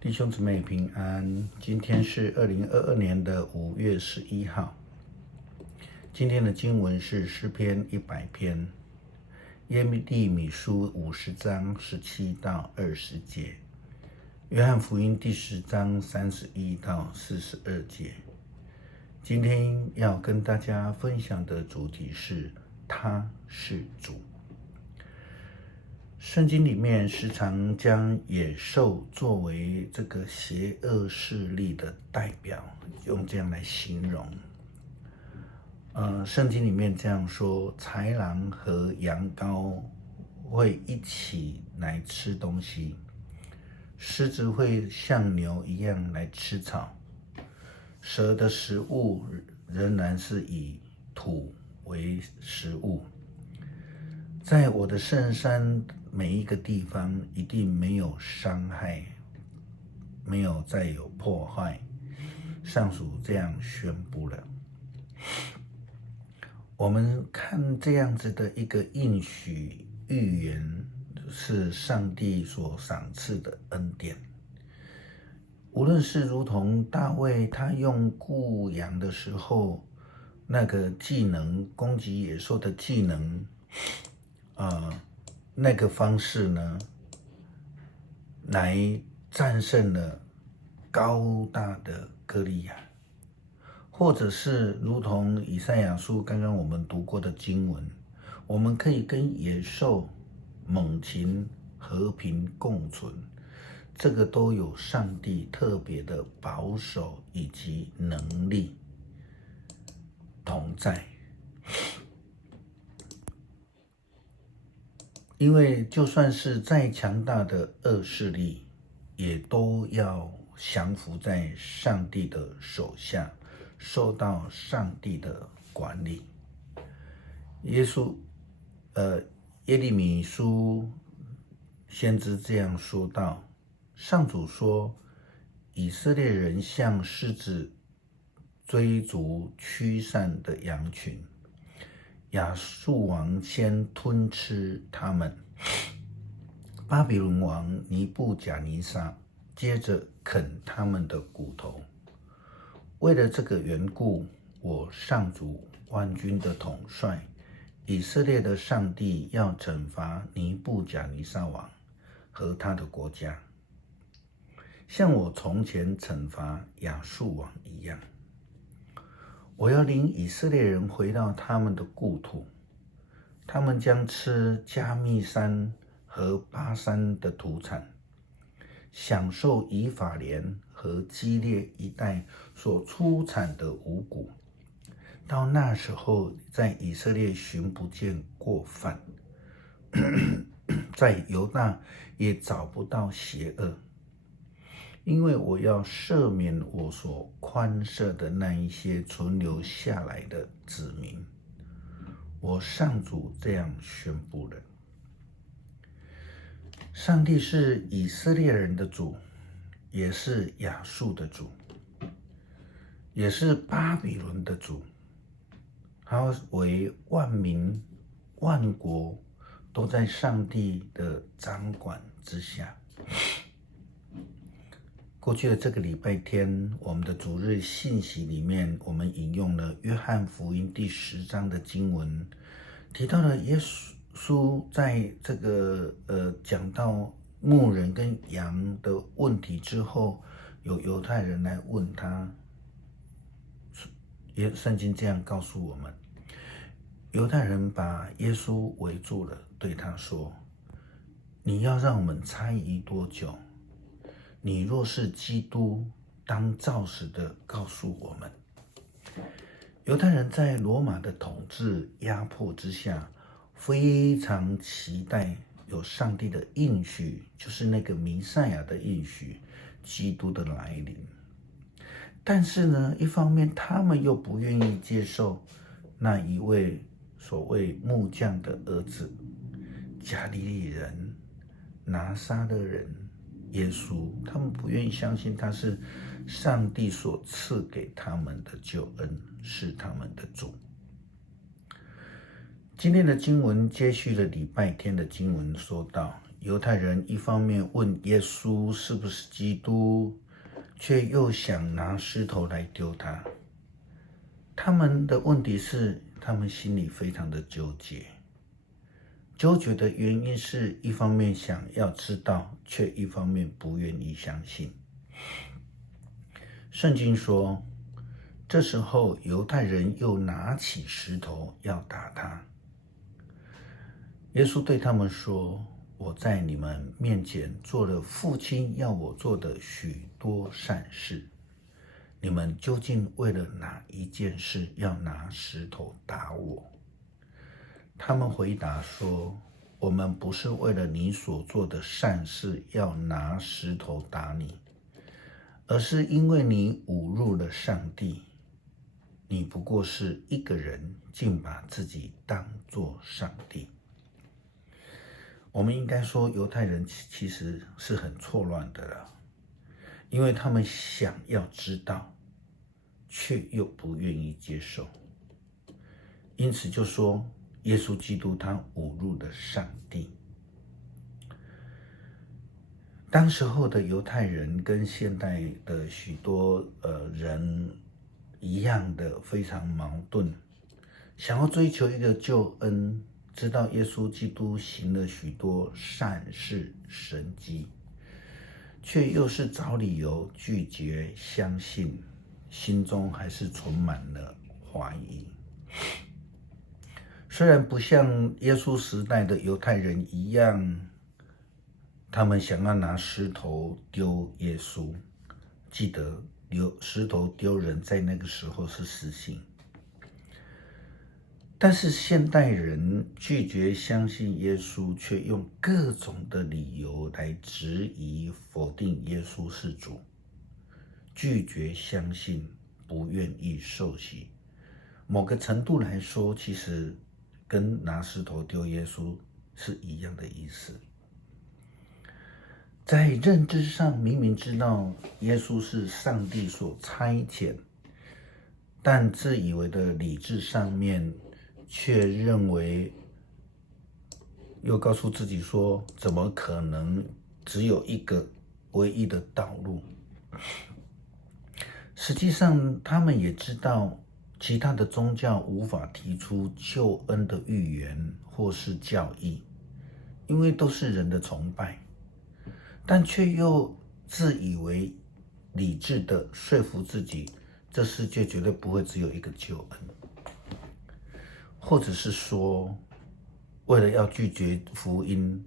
弟兄姊妹平安，今天是2022年的5月11号。今天的经文是诗篇100篇，耶利米书50章17到20节，约翰福音第10章31到42节。今天要跟大家分享的主题是他是主。圣经里面时常将野兽作为这个邪恶势力的代表，用这样来形容。圣经里面这样说：豺狼和羊羔会一起来吃东西，狮子会像牛一样来吃草，蛇的食物仍然是以土为食物。在我的圣山每一个地方一定没有伤害，没有再有破坏。上主这样宣布了。我们看这样子的一个应许预言，是上帝所赏赐的恩典。无论是如同大卫他用雇羊的时候那个技能，攻击野兽的技能，那个方式呢，来战胜了高大的歌利亚，或者是如同以赛亚书刚刚我们读过的经文，我们可以跟野兽、猛禽和平共存，这个都有上帝特别的保守以及能力同在。因为就算是再强大的恶势力，也都要降服在上帝的手下，受到上帝的管理。耶利米书先知这样说道：上主说，以色列人像狮子追逐驱散的羊群，亚述王先吞吃他们，巴比伦王尼布甲尼撒接着啃他们的骨头。为了这个缘故，我上主万军的统帅以色列的上帝要惩罚尼布甲尼撒王和他的国家，像我从前惩罚亚述王一样。我要领以色列人回到他们的故土，他们将吃加密山和巴山的土产，享受以法莲和基列一带所出产的五谷。到那时候，在以色列寻不见过犯，在犹大也找不到邪恶，因为我要赦免我所宽赦的那一些存留下来的子民。我上主这样宣布了。上帝是以色列人的主，也是亚述的主，也是巴比伦的主。他为万民万国都在上帝的掌管之下。过去的这个礼拜天，我们的主日信息里面，我们引用了约翰福音第10章的经文，提到了耶稣在这个讲到牧人跟羊的问题之后，有犹太人来问他，圣经这样告诉我们，犹太人把耶稣围住了，对他说：你要让我们猜疑多久？你若是基督，当照实的告诉我们。犹太人在罗马的统治压迫之下，非常期待有上帝的应许，就是那个弥赛亚的应许，基督的来临。但是呢，一方面他们又不愿意接受那一位所谓木匠的儿子，加利利人、拿撒勒人耶稣，他们不愿意相信他是上帝所赐给他们的救恩，是他们的主。今天的经文接续了礼拜天的经文，说到犹太人一方面问耶稣是不是基督，却又想拿石头来丢他。他们的问题是，他们心里非常的纠结。纠结的原因是一方面想要知道，却一方面不愿意相信。圣经说，这时候犹太人又拿起石头要打他。耶稣对他们说，我在你们面前做了父亲要我做的许多善事，你们究竟为了哪一件事要拿石头打我？他们回答说，我们不是为了你所做的善事要拿石头打你，而是因为你侮辱了上帝。你不过是一个人，竟把自己当作上帝。我们应该说，犹太人其实是很错乱的了，因为他们想要知道，却又不愿意接受，因此就说耶稣基督他侮辱了上帝。当时候的犹太人跟现代的许多人一样的非常矛盾，想要追求一个救恩，知道耶稣基督行了许多善事神迹，却又是找理由拒绝相信，心中还是充满了怀疑。虽然不像耶稣时代的犹太人一样，他们想要拿石头丢耶稣，记得石头丢人在那个时候是死刑。但是现代人拒绝相信耶稣，却用各种的理由来质疑否定耶稣是主，拒绝相信，不愿意受洗。某个程度来说，其实跟拿石头丢耶稣是一样的意思。在认知上明明知道耶稣是上帝所差遣，但自以为的理智上面却认为，又告诉自己说，怎么可能只有一个唯一的道路？实际上他们也知道，其他的宗教无法提出救恩的预言或是教义，因为都是人的崇拜，但却又自以为理智的说服自己，这世界绝对不会只有一个救恩，或者是说，为了要拒绝福音，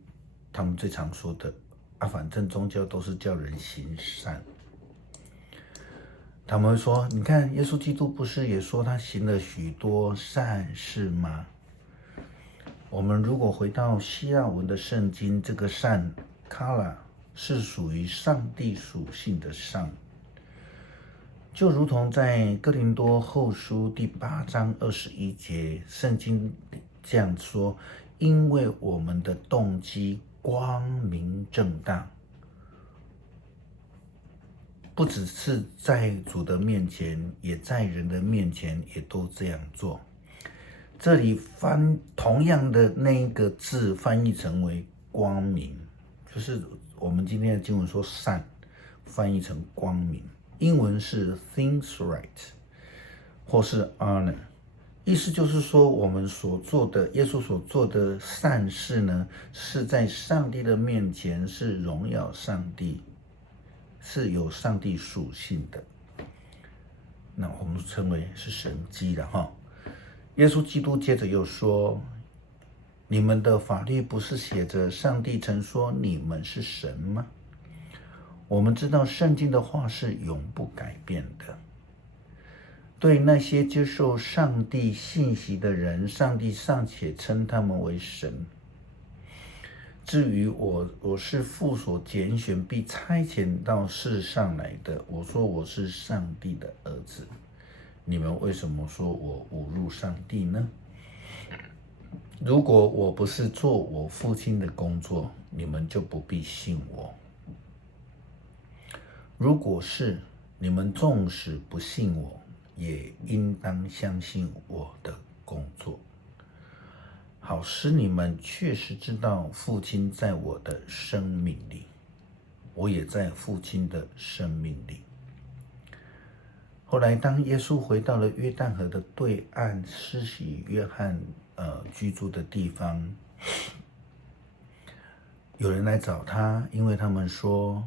他们最常说的反正宗教都是叫人行善。他们会说，你看耶稣基督不是也说他行了许多善事吗？我们如果回到希腊文的圣经，这个善 kara 是属于上帝属性的善，就如同在哥林多后书第8章21节，圣经这样说，因为我们的动机光明正大，不只是在主的面前，也在人的面前也都这样做。这里同样的那一个字翻译成为光明，就是我们今天的经文说善，翻译成光明。英文是 things right 或是 honor， 意思就是说，我们所做的耶稣所做的善事呢，是在上帝的面前是荣耀上帝，是有上帝属性的，那我们称为是神迹的哈。耶稣基督接着又说，你们的法律不是写着上帝曾说你们是神吗？我们知道圣经的话是永不改变的。对那些接受上帝信息的人，上帝尚且称他们为神。至于我是父所拣选并差遣到世上来的，我说我是上帝的儿子，你们为什么说我侮辱上帝呢？如果我不是做我父亲的工作，你们就不必信我。如果是，你们纵使不信我，也应当相信我的工作。好使你们确实知道父亲在我的生命里，我也在父亲的生命里。后来当耶稣回到了约旦河的对岸，施洗约翰居住的地方，有人来找他，因为他们说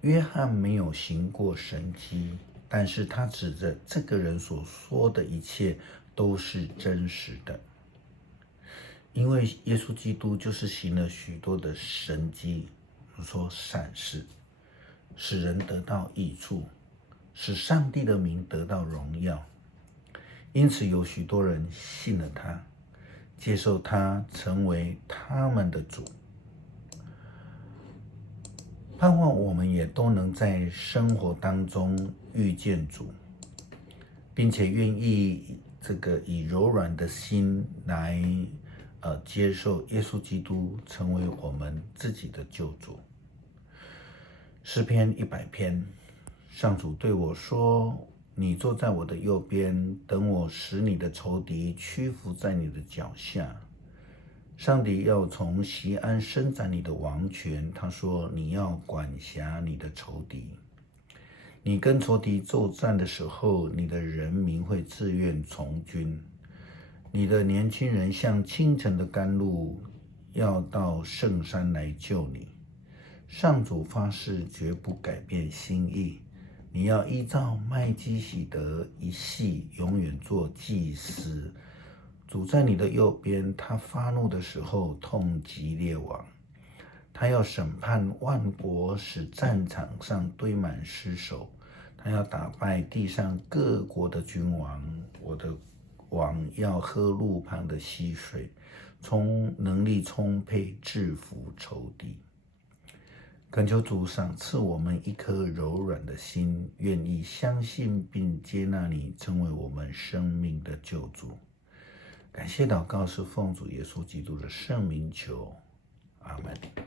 约翰没有行过神迹，但是他指着这个人所说的一切都是真实的。因为耶稣基督就是行了许多的神迹，说善事，使人得到益处，使上帝的名得到荣耀。因此有许多人信了他，接受他成为他们的主。盼望我们也都能在生活当中遇见主，并且愿意以柔软的心来接受耶稣基督成为我们自己的救主。诗篇100篇，上主对我说：你坐在我的右边，等我使你的仇敌屈服在你的脚下。上帝要从锡安伸展你的王权，他说你要管辖你的仇敌。你跟仇敌作战的时候，你的人民会自愿从军。你的年轻人像清晨的甘露，要到圣山来救你。上主发誓绝不改变心意，你要依照麦基洗德一系永远做祭司。主在你的右边，他发怒的时候痛击列王，他要审判万国，使战场上堆满尸首。他要打败地上各国的君王，我的王要喝路旁的溪水，从能力充沛制服仇敌。恳求主赏赐我们一颗柔软的心，愿意相信并接纳你，成为我们生命的救主。感谢祷告是奉主耶稣基督的圣名求，阿们。